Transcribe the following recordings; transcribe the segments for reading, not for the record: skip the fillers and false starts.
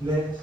네.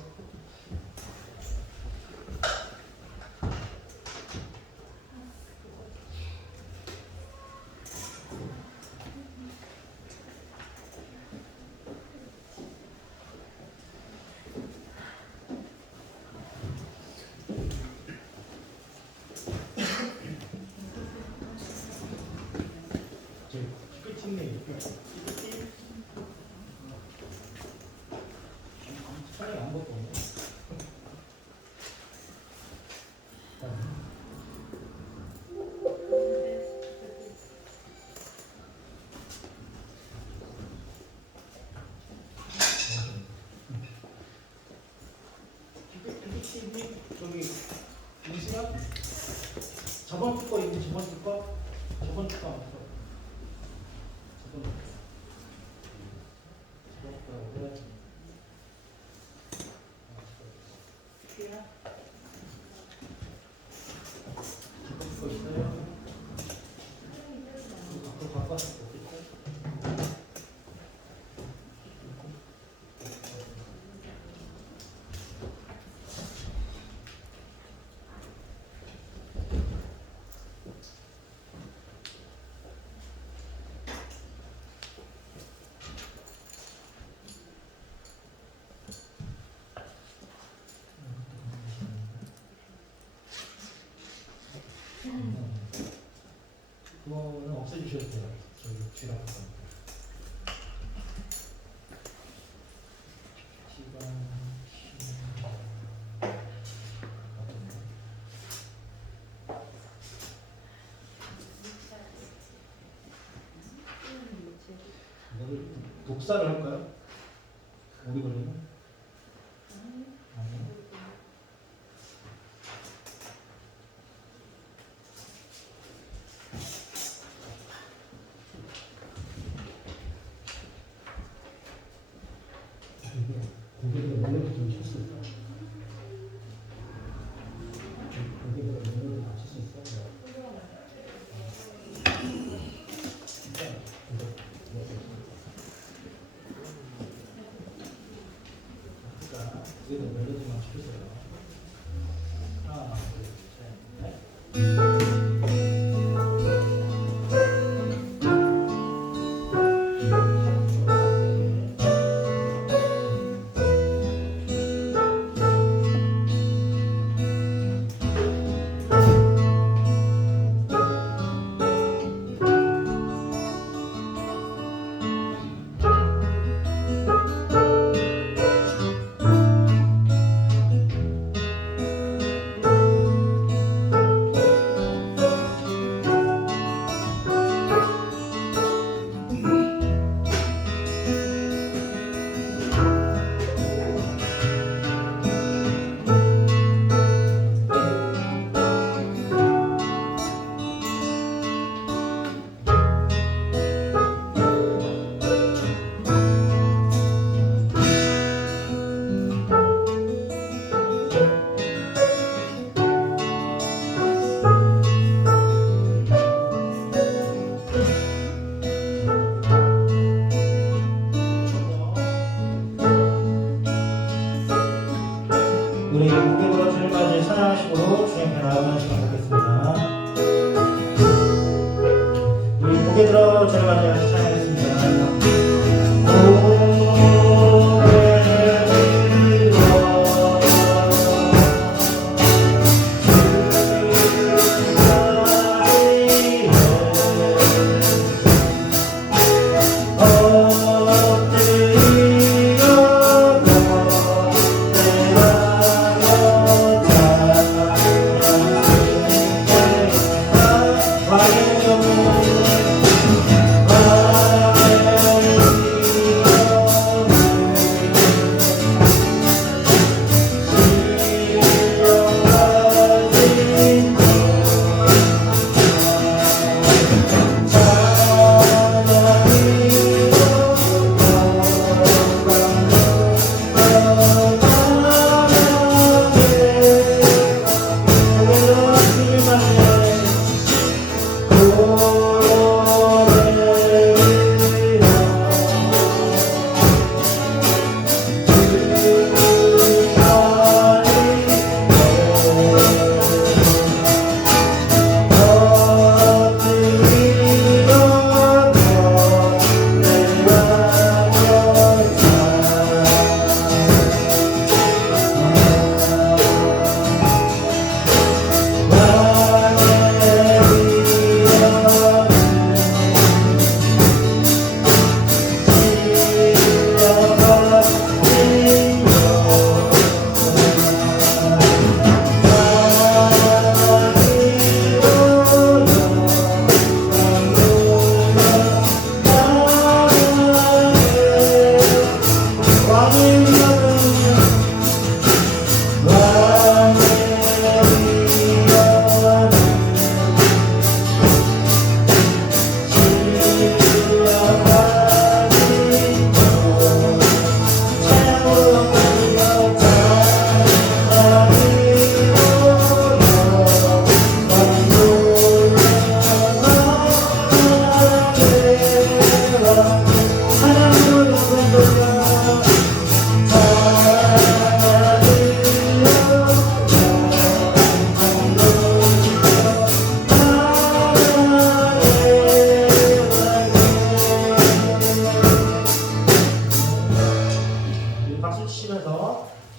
저기 인수야? 저번 주 거 있는데 저번 주 거? 저번 주 거 안 써. 저번 주 거. 저번 주 거. 저번 주 거 있어요? 앞으로 갖고 왔을 거 없겠죠? 그거는 없애주셔도 돼요. 저기 쥐라고. 독사를 할까요? 오리 걸리면? 아니요. 고객의 능력이 좀 실수있다. 고객의 능력이 맞출 수 있어. 그러니까 고객의 멜로디만 치우세요. 하나, 둘, 셋, 넷.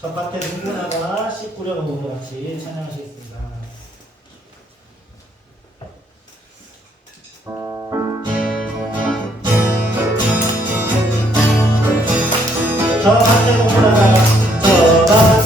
저 밭에 누구나가 씨 뿌려놓은 것 같이 찬양하시겠습니다. 저 밭에 누구나가 저 밭에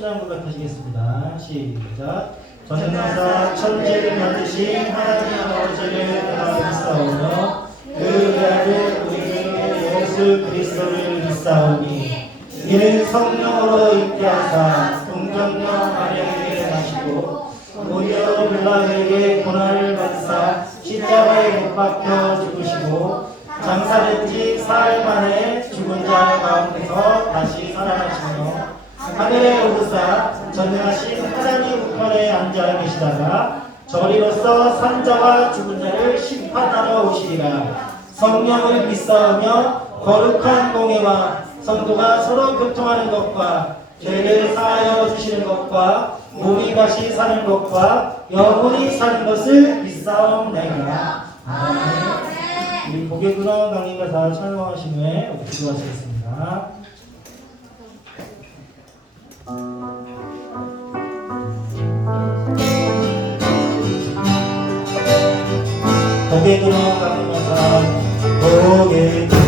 신앙 고백하시겠습니다. 시작. 전능하사 천지를 만드신 하나님 아버지를 내가 믿사오며 그 아들 우리 예수 그리스도를 믿사오니 이는 성령으로 잉태하사 동정녀 마리아에게 나시고 본디오 빌라도에게 고난을 받으사 십자가에 못 박혀 죽으시고 장사된 지 사흘 만에 죽은 자 가운데서 다시 살아나시며 하늘에 오르사 전능하신 하나님 우편에 앉아 계시다가 저리로서 산자와 죽은 자를 심판하러 오시리라. 성령을 믿사오며 거룩한 공예와 성도가 서로 교통하는 것과 죄를 사하여 주시는 것과 몸이 다시 사는 것과 영원히 사는 것을 믿사옵나이다. 아멘. 우리 고객으로 강림과 다 찬송하신 후에 기도하시겠습니다. 고객으로 강림과 고객으로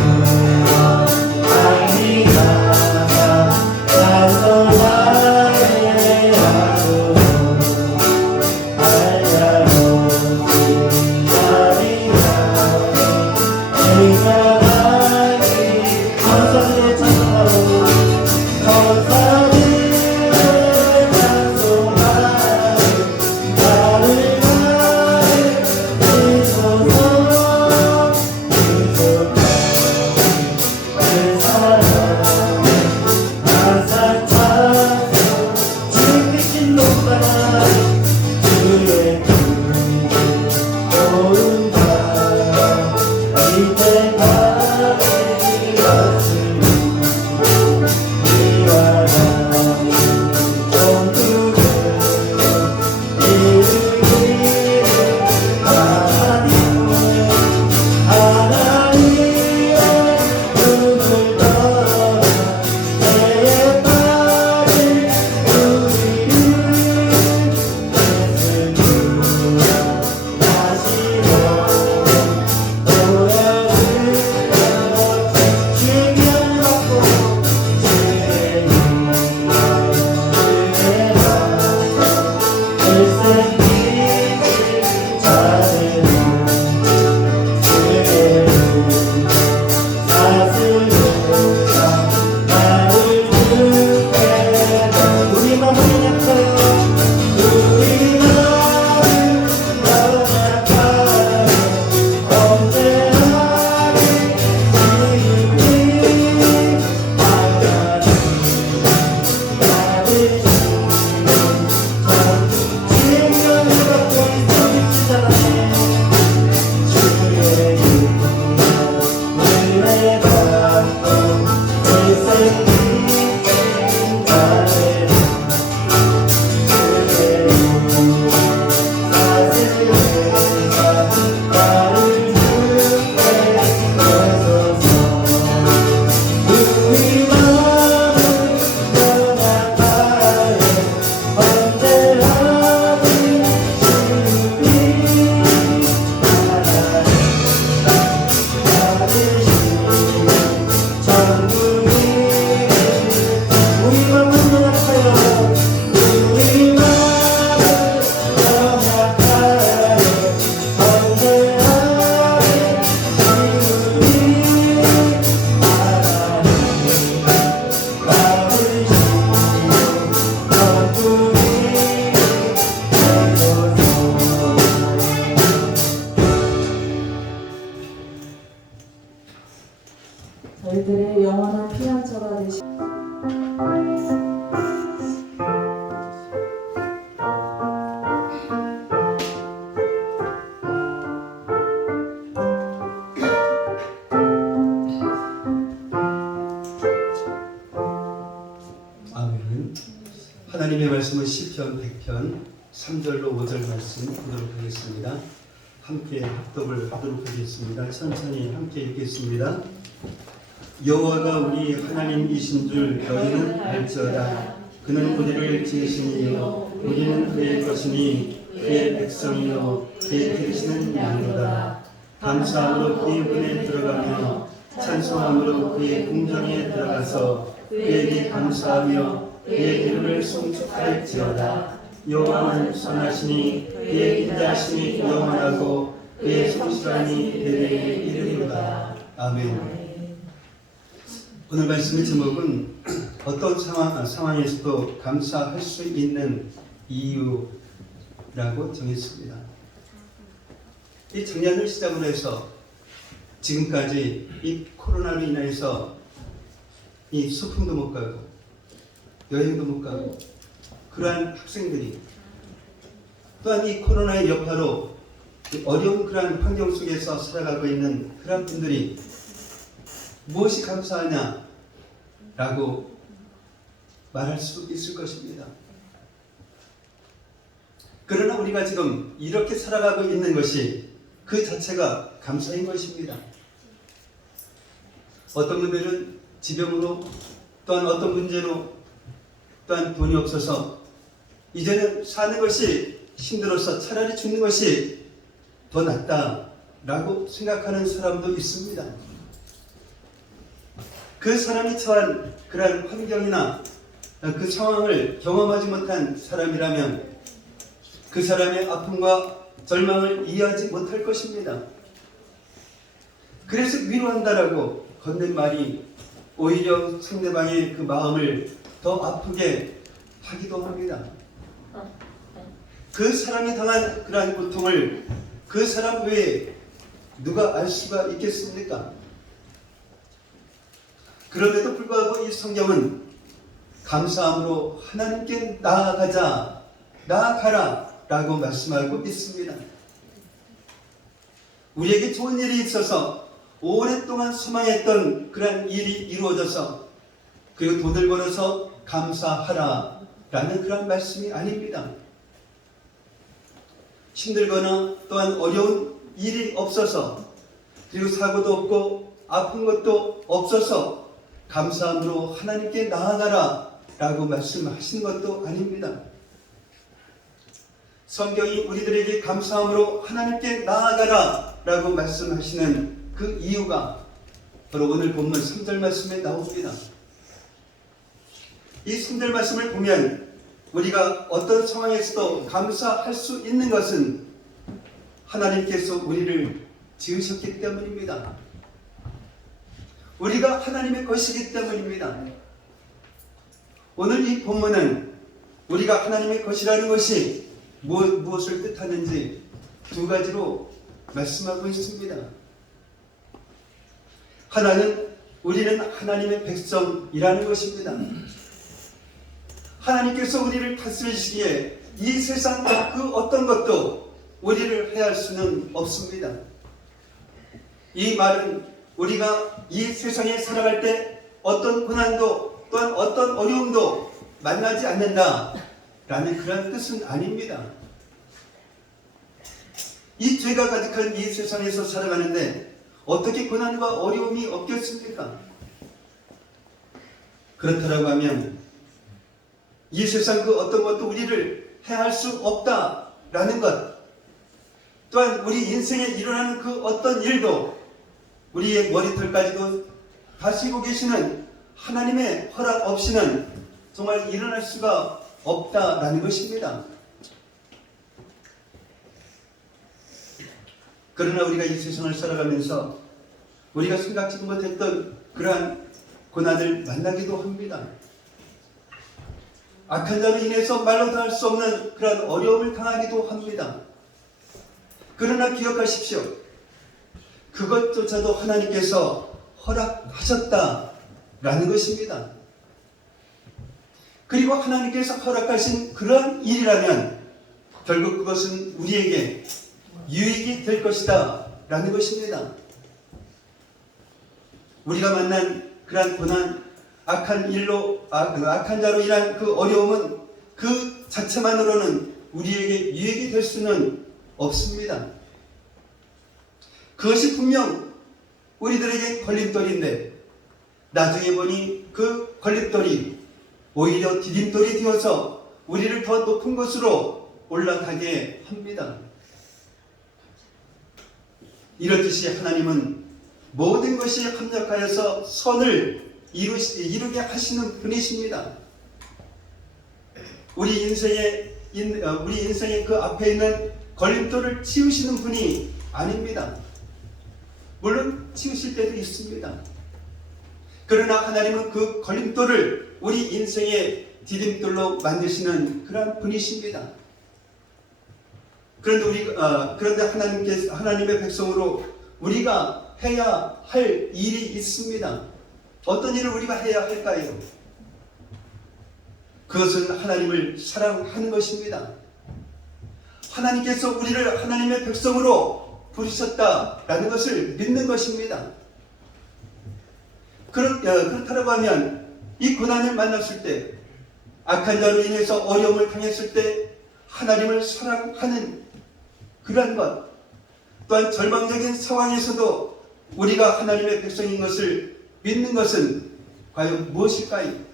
저희들의 영원한 피난처가 되시. 아멘. 하나님의 말씀은 시편 100편 3절로 5절 말씀 보도록 하겠습니다. 함께 합독을 하도록 하겠습니다. 천천히 함께 읽겠습니다. 여호와가 우리 하나님이신 줄 너희는 알지어다. 그는 우리를 지으시니요 우리는 그의 것이니 그의 백성이요 그의 택시는 양이로다. 감사함으로 그의 문에 들어가며 찬송함으로 그의 궁정에 들어가서 그에게 감사하며 그의 이름을 송축할지어다. 여호와는 선하시니 그의 인자하심이 영원하고 그의 성실함이 대대에 이르리로다. 아멘. 오늘 말씀의 제목은 어떤 상황에서도 감사할 수 있는 이유라고 정했습니다. 이 작년을 시작으로 해서 지금까지 이 코로나로 인해서 이 소풍도 못 가고 여행도 못 가고 그러한 학생들이 또한 이 코로나의 여파로 어려운 그러한 환경 속에서 살아가고 있는 그러한 분들이 무엇이 감사하냐 라고 말할 수 있을 것입니다. 그러나 우리가 지금 이렇게 살아가고 있는 것이 그 자체가 감사인 것입니다. 어떤 분들은 지병으로, 또한 어떤 문제로, 또한 돈이 없어서 이제는 사는 것이 힘들어서 차라리 죽는 것이 더 낫다라고 생각하는 사람도 있습니다. 그 사람이 처한 그러한 환경이나 그 상황을 경험하지 못한 사람이라면 그 사람의 아픔과 절망을 이해하지 못할 것입니다. 그래서 위로한다라고 건넨 말이 오히려 상대방의 그 마음을 더 아프게 하기도 합니다. 그 사람이 당한 그러한 고통을 그 사람 외에 누가 알 수가 있겠습니까? 그럼에도 불구하고 이 성경은 감사함으로 하나님께 나아가라 라고 말씀하고 있습니다. 우리에게 좋은 일이 있어서 오랫동안 소망했던 그런 일이 이루어져서 그리고 돈을 벌어서 감사하라 라는 그런 말씀이 아닙니다. 힘들거나 또한 어려운 일이 없어서 그리고 사고도 없고 아픈 것도 없어서 감사함으로 하나님께 나아가라 라고 말씀하시는 것도 아닙니다. 성경이 우리들에게 감사함으로 하나님께 나아가라 라고 말씀하시는 그 이유가 바로 오늘 본문 3절 말씀에 나옵니다. 이 3절 말씀을 보면 우리가 어떤 상황에서도 감사할 수 있는 것은 하나님께서 우리를 지으셨기 때문입니다. 우리가 하나님의 것이기 때문입니다. 오늘 이 본문은 우리가 하나님의 것이라는 것이 무엇을 뜻하는지 두 가지로 말씀하고 있습니다. 하나는 우리는 하나님의 백성이라는 것입니다. 하나님께서 우리를 다스리시기에 이 세상 그 어떤 것도 우리를 해할 수는 없습니다. 이 말은 우리가 이 세상에 살아갈 때 어떤 고난도 또한 어떤 어려움도 만나지 않는다라는 그런 뜻은 아닙니다. 이 죄가 가득한 이 세상에서 살아가는데 어떻게 고난과 어려움이 없겠습니까? 그렇다고 하면 이 세상 그 어떤 것도 우리를 해할 수 없다라는 것, 또한 우리 인생에 일어나는 그 어떤 일도 우리의 머리털까지도 다스리고 계시는 하나님의 허락 없이는 정말 일어날 수가 없다라는 것입니다. 그러나 우리가 이 세상을 살아가면서 우리가 생각지도 못했던 그러한 고난을 만나기도 합니다. 악한 자로 인해서 말로도 할 수 없는 그러한 어려움을 당하기도 합니다. 그러나 기억하십시오. 그것조차도 하나님께서 허락하셨다라는 것입니다. 그리고 하나님께서 허락하신 그러한 일이라면 결국 그것은 우리에게 유익이 될 것이다 라는 것입니다. 우리가 만난 그러한 고난, 악한 자로 인한 그 어려움은 그 자체만으로는 우리에게 유익이 될 수는 없습니다. 그것이 분명 우리들에게 걸림돌인데 나중에 보니 그 걸림돌이 오히려 디딤돌이 되어서 우리를 더 높은 곳으로 올라가게 합니다. 이렇듯이 하나님은 모든 것이 합력하여서 선을 이루게 하시는 분이십니다. 우리 인생의 그 앞에 있는 걸림돌을 치우시는 분이 아닙니다. 물론 치우실 때도 있습니다. 그러나 하나님은 그 걸림돌을 우리 인생의 디딤돌로 만드시는 그러한 분이십니다. 그런데 하나님의 백성으로 우리가 해야 할 일이 있습니다. 어떤 일을 우리가 해야 할까요? 그것은 하나님을 사랑하는 것입니다. 하나님께서 우리를 하나님의 백성으로 부르셨다라는 것을 믿는 것입니다. 그렇다고 하면 이 고난을 만났을 때, 악한 자로 인해서 어려움을 당했을 때 하나님을 사랑하는 그런 것, 또한 절망적인 상황에서도 우리가 하나님의 백성인 것을 믿는 것은 과연 무엇일까요?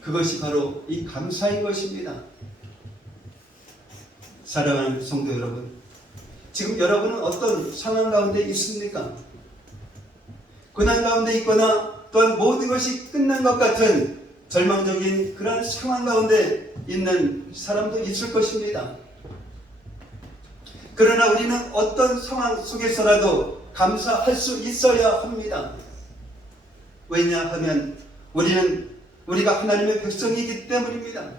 그것이 바로 이 감사인 것입니다. 사랑하는 성도 여러분, 지금 여러분은 어떤 상황 가운데 있습니까? 고난 가운데 있거나 또한 모든 것이 끝난 것 같은 절망적인 그런 상황 가운데 있는 사람도 있을 것입니다. 그러나 우리는 어떤 상황 속에서라도 감사할 수 있어야 합니다. 왜냐하면 우리가 하나님의 백성이기 때문입니다.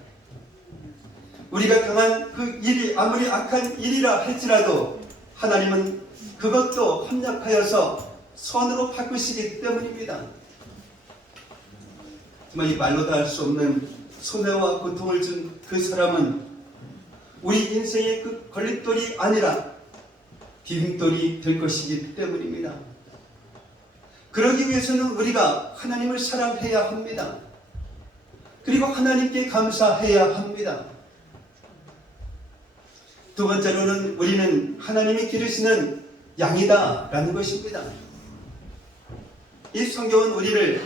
우리가 당한 그 일이 아무리 악한 일이라 할지라도 하나님은 그것도 합력하여서 선으로 바꾸시기 때문입니다. 정말 이 말로 다 할 수 없는 손해와 고통을 준 그 사람은 우리 인생의 그 걸림돌이 아니라 디딤돌이 될 것이기 때문입니다. 그러기 위해서는 우리가 하나님을 사랑해야 합니다. 그리고 하나님께 감사해야 합니다. 두 번째로는 우리는 하나님이 기르시는 양이다라는 것입니다. 이 성경은 우리를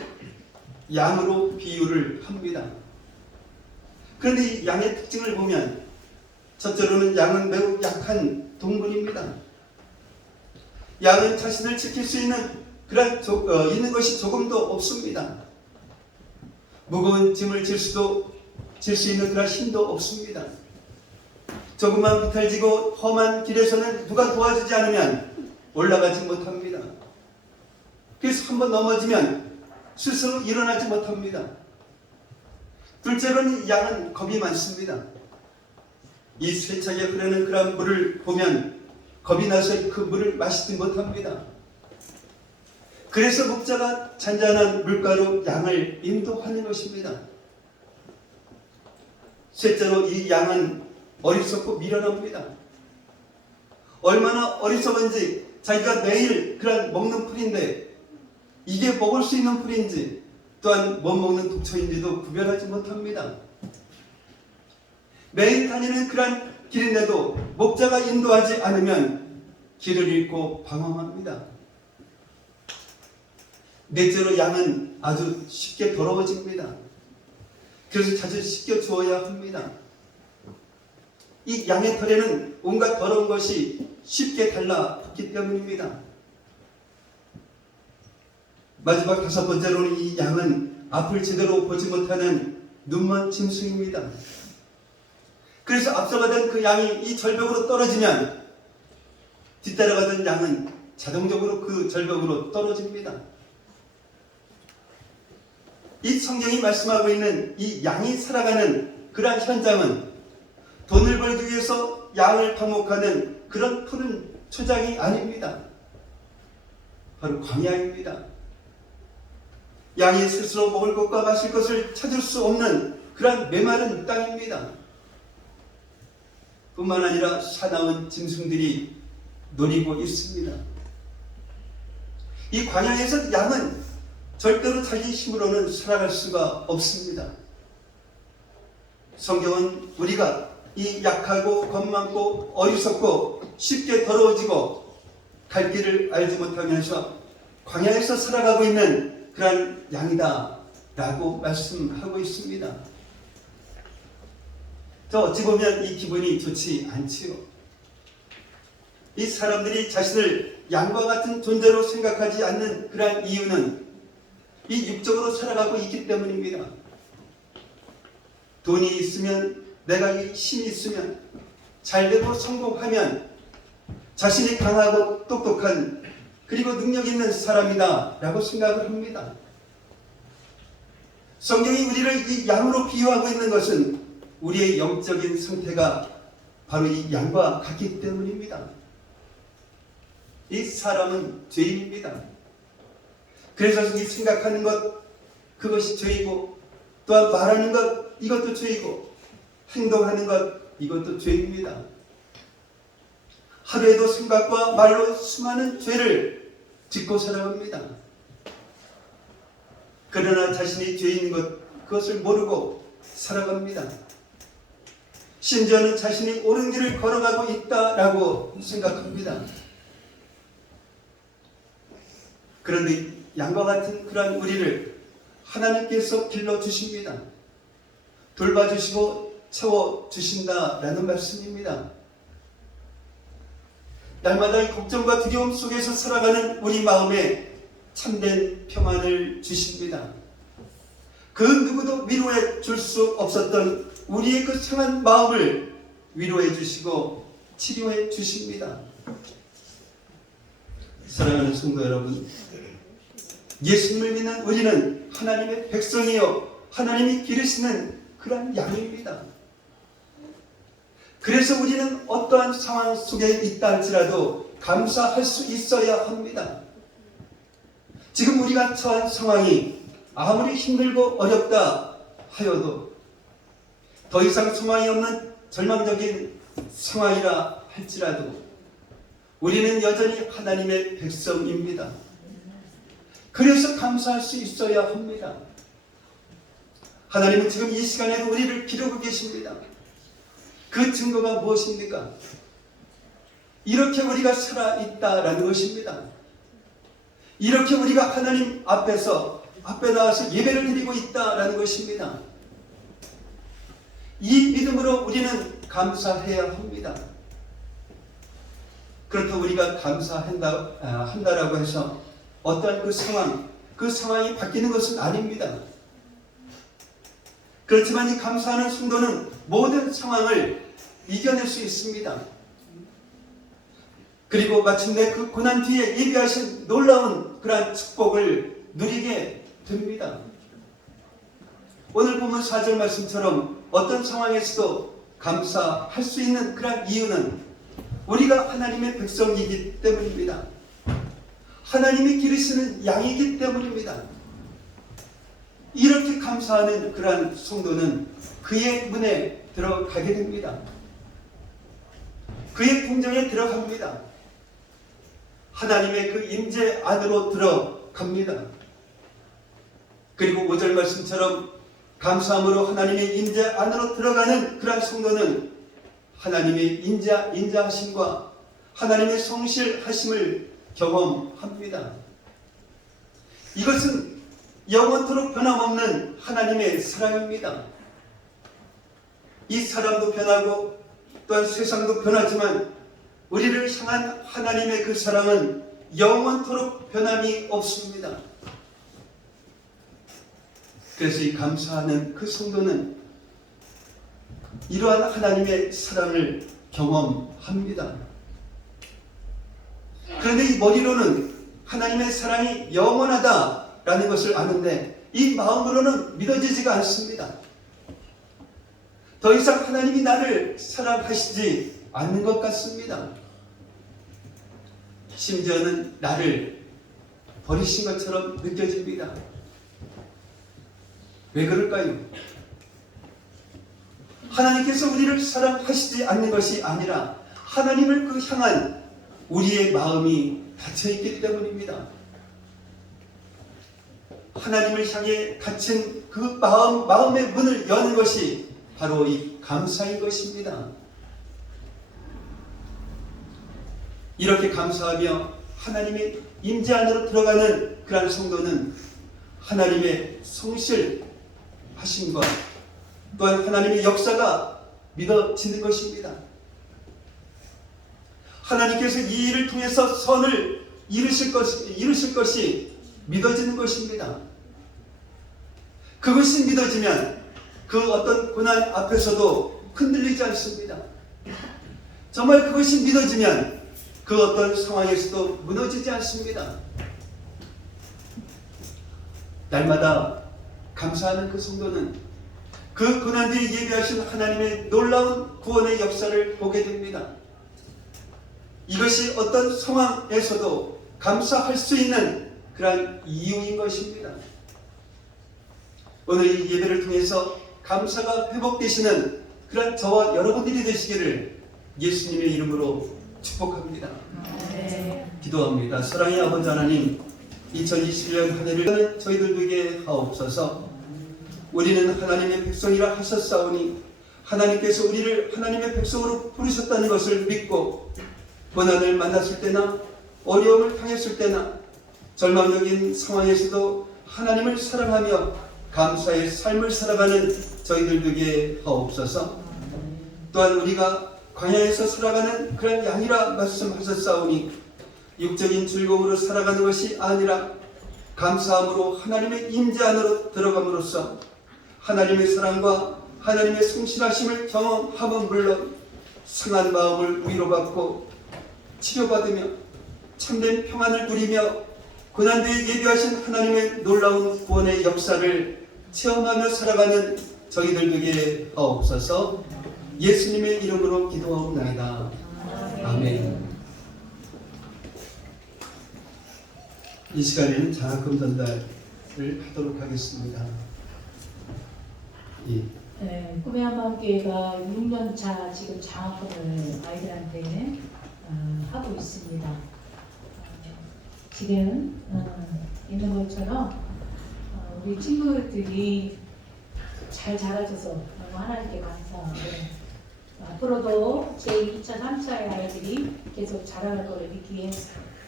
양으로 비유를 합니다. 그런데 이 양의 특징을 보면 첫째로는 양은 매우 약한 동물입니다. 양은 자신을 지킬 수 있는 있는 것이 조금도 없습니다. 무거운 짐을 질 수 있는 그런 힘도 없습니다. 조그만 비탈지고 험한 길에서는 누가 도와주지 않으면 올라가지 못합니다. 그래서 한번 넘어지면 스스로 일어나지 못합니다. 둘째로는 양은 겁이 많습니다. 이 세차게 흐르는 그런 물을 보면 겁이 나서 그 물을 마시지 못합니다. 그래서 목자가 잔잔한 물가로 양을 인도하는 것입니다. 셋째로 이 양은 어리석고 미련합니다. 얼마나 어리석은지 자기가 매일 그런 먹는 풀인데 이게 먹을 수 있는 풀인지 또한 못 먹는 독초인지도 구별하지 못합니다. 매일 다니는 그런 길인데도 목자가 인도하지 않으면 길을 잃고 방황합니다. 넷째로 양은 아주 쉽게 더러워집니다. 그래서 자주 씻겨 주어야 합니다. 이 양의 털에는 온갖 더러운 것이 쉽게 달라붙기 때문입니다. 마지막 다섯 번째로는 이 양은 앞을 제대로 보지 못하는 눈먼 짐승입니다. 그래서 앞서가던 그 양이 이 절벽으로 떨어지면 뒤따라가던 양은 자동적으로 그 절벽으로 떨어집니다. 이 성경이 말씀하고 있는 이 양이 살아가는 그러한 현장은 돈을 벌기 위해서 양을 방목하는 그런 푸른 초장이 아닙니다. 바로 광야입니다. 양이 스스로 먹을 것과 마실 것을 찾을 수 없는 그러한 메마른 땅입니다. 뿐만 아니라 사나운 짐승들이 노리고 있습니다. 이 광야에서 양은 절대로 자기 힘으로는 살아갈 수가 없습니다. 성경은 우리가 이 약하고 겁많고 어리석고 쉽게 더러워지고 갈 길을 알지 못하면서 광야에서 살아가고 있는 그런 양이다 라고 말씀하고 있습니다. 저 어찌 보면 이 기분이 좋지 않지요. 이 사람들이 자신을 양과 같은 존재로 생각하지 않는 그러한 이유는 이 육적으로 살아가고 있기 때문입니다. 돈이 있으면, 내가 이 힘이 있으면, 잘되고 성공하면 자신이 강하고 똑똑한 그리고 능력 있는 사람이다 라고 생각을 합니다. 성경이 우리를 이 양으로 비유하고 있는 것은 우리의 영적인 상태가 바로 이 양과 같기 때문입니다. 이 사람은 죄인입니다. 그래서 이 생각하는 것, 그것이 죄이고, 또한 말하는 것, 이것도 죄이고, 행동하는 것, 이것도 죄입니다. 하루에도 생각과 말로 수많은 죄를 짓고 살아갑니다. 그러나 자신이 죄인 그것을 모르고 살아갑니다. 심지어는 자신이 옳은 길을 걸어가고 있다라고 생각합니다. 그런데 양과 같은 그러한 우리를 하나님께서 길러주십니다. 돌봐주시고 채워주신다라는 말씀입니다. 날마다 이 걱정과 두려움 속에서 살아가는 우리 마음에 참된 평안을 주십니다. 그 누구도 위로해 줄 수 없었던 우리의 그 상한 마음을 위로해 주시고 치료해 주십니다. 사랑하는 성도 여러분, 예수님을 믿는 우리는 하나님의 백성이요 하나님이 기르시는 그런 양입니다. 그래서 우리는 어떠한 상황 속에 있다 할지라도 감사할 수 있어야 합니다. 지금 우리가 처한 상황이 아무리 힘들고 어렵다 하여도 더 이상 소망이 없는 절망적인 상황이라 할지라도 우리는 여전히 하나님의 백성입니다. 그래서 감사할 수 있어야 합니다. 하나님은 지금 이 시간에도 우리를 기르고 계십니다. 그 증거가 무엇입니까? 이렇게 우리가 살아있다라는 것입니다. 이렇게 우리가 하나님 앞에 나와서 예배를 드리고 있다라는 것입니다. 이 믿음으로 우리는 감사해야 합니다. 그렇다고 우리가 감사한다라고 해서 어떠한 그 상황이 바뀌는 것은 아닙니다. 그렇지만 이 감사하는 성도는 모든 상황을 이겨낼 수 있습니다. 그리고 마침내 그 고난 뒤에 예비하신 놀라운 그러한 축복을 누리게 됩니다. 오늘 본문 4절 말씀처럼 어떤 상황에서도 감사할 수 있는 그러한 이유는 우리가 하나님의 백성이기 때문입니다. 하나님이 기르시는 양이기 때문입니다. 이렇게 감사하는 그러한 성도는 그의 문에 들어가게 됩니다. 그의 궁정에 들어갑니다. 하나님의 그 임재 안으로 들어갑니다. 그리고 5절 말씀처럼 감사함으로 하나님의 임재 안으로 들어가는 그러한 성도는 하나님의 인자하심과 하나님의 성실하심을 경험합니다. 이것은 영원토록 변함없는 하나님의 사랑입니다. 이 사람도 변하고 또한 세상도 변하지만 우리를 향한 하나님의 그 사랑은 영원토록 변함이 없습니다. 그래서 이 감사하는 그 성도는 이러한 하나님의 사랑을 경험합니다. 그런데 이 머리로는 하나님의 사랑이 영원하다라는 것을 아는데 이 마음으로는 믿어지지가 않습니다. 더 이상 하나님이 나를 사랑하시지 않는 것 같습니다. 심지어는 나를 버리신 것처럼 느껴집니다. 왜 그럴까요? 하나님께서 우리를 사랑하시지 않는 것이 아니라 하나님을 그 향한 우리의 마음이 닫혀있기 때문입니다. 하나님을 향해 닫힌 그 마음의 문을 여는 것이 바로 이 감사인 것입니다. 이렇게 감사하며 하나님의 임재 안으로 들어가는 그러한 성도는 하나님의 성실하심과 또한 하나님의 역사가 믿어지는 것입니다. 하나님께서 이 일을 통해서 선을 이루실 것이 믿어지는 것입니다. 그것이 믿어지면 그 어떤 고난 앞에서도 흔들리지 않습니다. 정말 그것이 믿어지면 그 어떤 상황에서도 무너지지 않습니다. 날마다 감사하는 그 성도는 그 고난들이 예비하신 하나님의 놀라운 구원의 역사를 보게 됩니다. 이것이 어떤 상황에서도 감사할 수 있는 그러한 이유인 것입니다. 오늘 이 예배를 통해서 감사가 회복되시는 그런 저와 여러분들이 되시기를 예수님의 이름으로 축복합니다. 기도합니다. 사랑의 아버지 하나님, 2021년 한 해를 저희들에게 하옵소서. 우리는 하나님의 백성이라 하셨사오니 하나님께서 우리를 하나님의 백성으로 부르셨다는 것을 믿고 고난을 만났을 때나 어려움을 당했을 때나 절망적인 상황에서도 하나님을 사랑하며 감사의 삶을 살아가는 저희들 되게 하옵소서. 또한 우리가 광야에서 살아가는 그런 양이라 말씀하셨사오니 육적인 즐거움으로 살아가는 것이 아니라 감사함으로 하나님의 임재 안으로 들어감으로써 하나님의 사랑과 하나님의 성실하심을 경험함은 물론 상한 마음을 위로받고 치료받으며 참된 평안을 누리며 고난뒤에 예비하신 하나님의 놀라운 구원의 역사를 체험하며 살아가는 저희들 되게 하옵소서. 예수님의 이름으로 기도하옵나이다. 아멘. 이 시간에는 장학금 전달을 하도록 하겠습니다. 네, 꿈의 한마음교회가 6년차 지금 장학금을 아이들한테 하고 있습니다. 지금 있는 것처럼 우리 친구들이 잘 자라줘서 너무 하나님께 감사하고 앞으로도 제 2차, 3차의 아이들이 계속 자라갈 것을 믿기에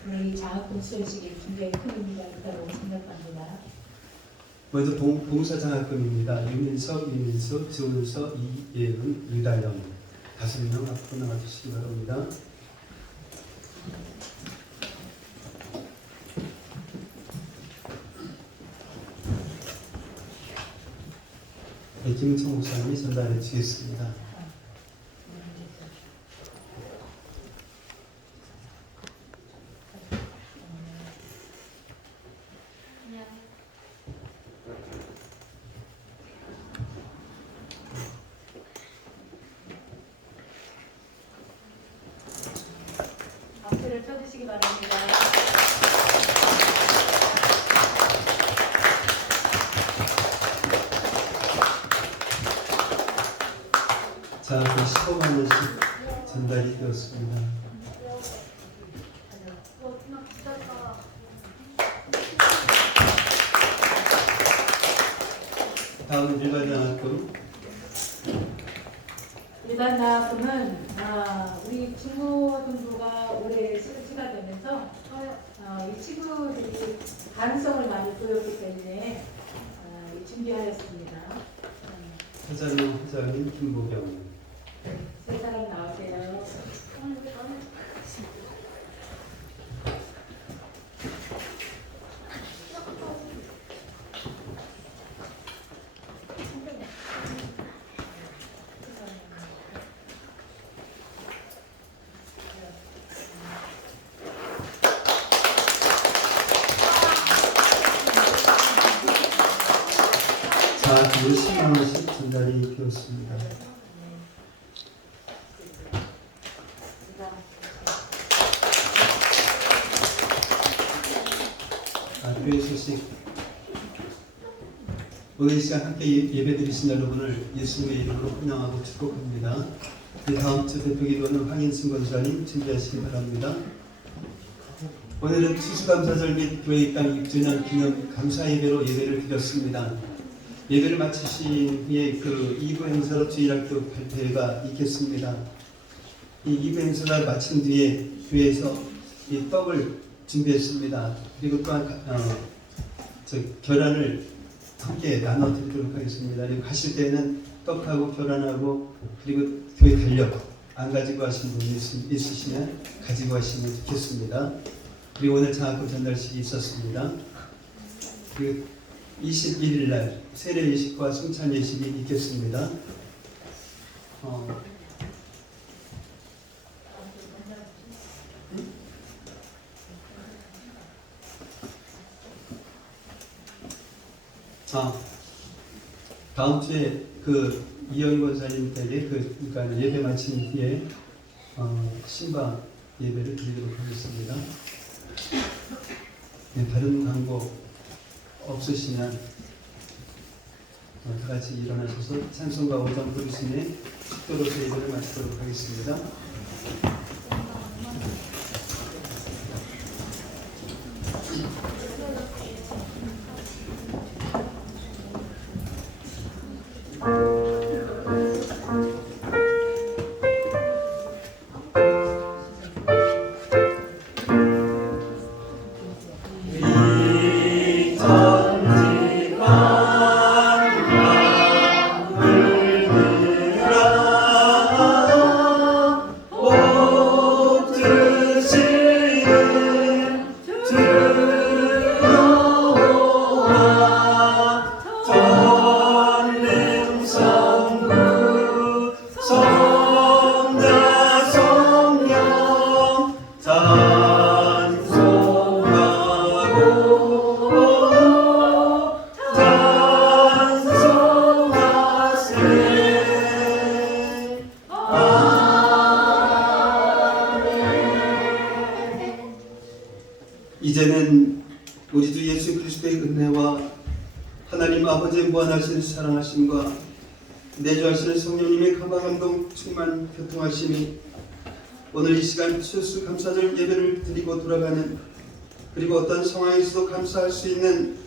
오늘 이 장학금 수여식이 굉장히 큰 의미가 있다고 생각합니다. 먼저 봉사장학금입니다. 유민석, 지훈서, 이예은, 유다영 5명 앞으로 나와주시기 바랍니다. 김청 목사님이 전달해 주시겠습니다. 박수를 쳐주시기 바랍니다. 자, 15만 원씩 전달이 되었습니다. 다음 일반장학금. 일반장학금은 우리 중고등부가 올해 실시가 되면서 이 친구들이 가능성을 많이 보였기 때문에 준비하였습니다. 회장님, 회장님 김보경. 세 사람 나오세요. 자, 10만 원씩 전달이 되었습니다. 교회 소식. 오늘 이 시간 함께 예배드리신 여러분을 예수님의 이름으로 환영하고 축복합니다. 다음 주 대표기도는 황인승 권사님 준비하시기 바랍니다. 오늘은 추수감사절 및 교회 입당 6주년 기념 감사 예배로 예배를 드렸습니다. 예배를 마치신 후에 그 2부 행사로 주일학교 발표회가 있겠습니다. 이 2부 행사가 마친 뒤에 교회에서 이 떡을 준비했습니다. 그리고 또한 결란을 함께 나눠드리도록 하겠습니다. 그리고 가실 때는 떡하고 결란하고 그리고 교회 달력 안 가지고 하신 분이 있으시면 가지고 하시면 좋겠습니다. 그리고 오늘 장학금 전달식이 있었습니다. 그리고 21일 날 세례 예식과 성찬 예식이 있겠습니다. 다음 주에 그 이영 권사님 댁에 그러니까 예배 마친 뒤에 신방 예배를 드리도록 하겠습니다. 네, 다른 광고 없으시면 다 같이 일어나셔서 찬송가 5장 부르심에 축도로서 예배를 마치도록 하겠습니다. 이제는 우리 주 예수 그리스도의 은혜와 하나님 아버지의 무한하신 사랑하심과 내주하시는 성령님의 감화감동 충만 교통하심이 오늘 이 시간 추수 감사절 예배를 드리고 돌아가는 그리고 어떤 상황에서도 감사할 수 있는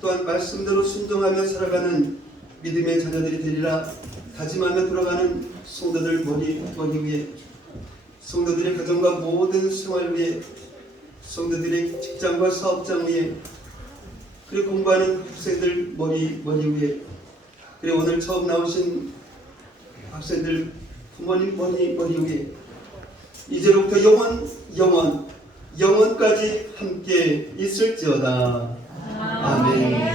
또한 말씀대로 순종하며 살아가는 믿음의 자녀들이 되리라 다짐하며 돌아가는 성도들 머리 위에 성도들의 가정과 모든 생활 위에 성도들의 직장과 사업장 위에 그리고 공부하는 학생들 머리 위에 그리고 오늘 처음 나오신 학생들 부모님 머리 위에 이제로부터 영원까지 함께 있을지어다. 아멘.